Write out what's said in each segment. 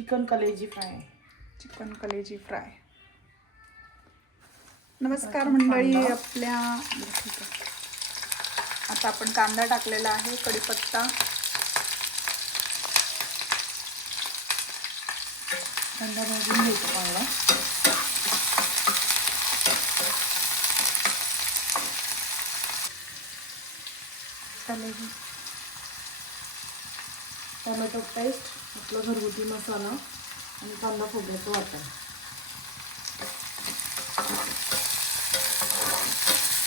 Chicken कलेजी fry. Chicken कलेजी fry. नमस्कार मंडळी आपल्या. आता आपण कांदा टाकलेला आहे कढीपत्ता. कांदा भाजून घ्यायचा चांगला कलेजी. टोमॅटो पेस्ट आपला घरगुती मसाला आणि कांदा खोबऱ्याचं वाटण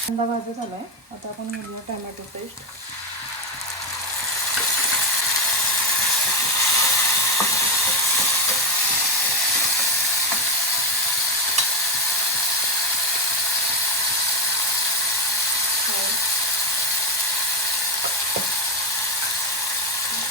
कांदा भाजत आहे आता आपण घालूया टमॅटो पेस्ट.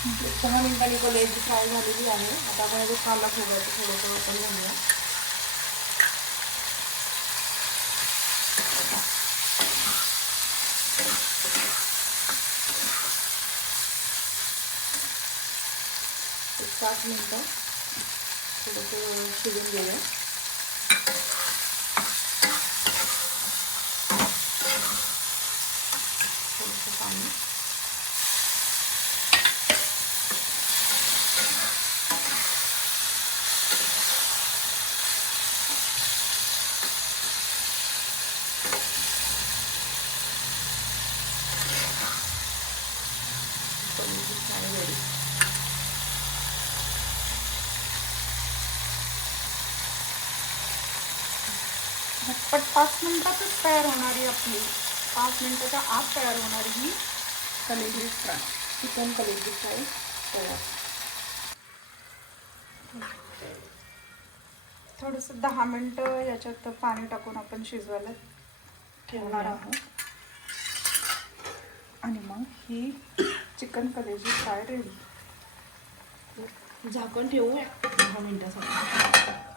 कलरची दहा मिनिटांनी कलेजी फ्राय झालेली आहे आता आपण याच्यात कांदा खोबऱ्याचं थोडंसं आपण घालूया एक पाच मिनटं थोडंसं शिजून घेऊया थोडंसं पाणी कलेजी फ्राय रेडी झटपट पाच मिनिटातच तयार होणारी आपली पाच मिनिटाच्या आत तयार होणारी ही कलेजी फ्राय चिकन कलेजी फ्राय तयार. थोडंसं दहा मिनटं याच्यात पाणी टाकून आपण शिजवायला ठेवणार आहोत. आणि मग ही चिकन कलेजी फ्राय रेडी. झाकण ठेवूया. दहा मिनिटासाठी.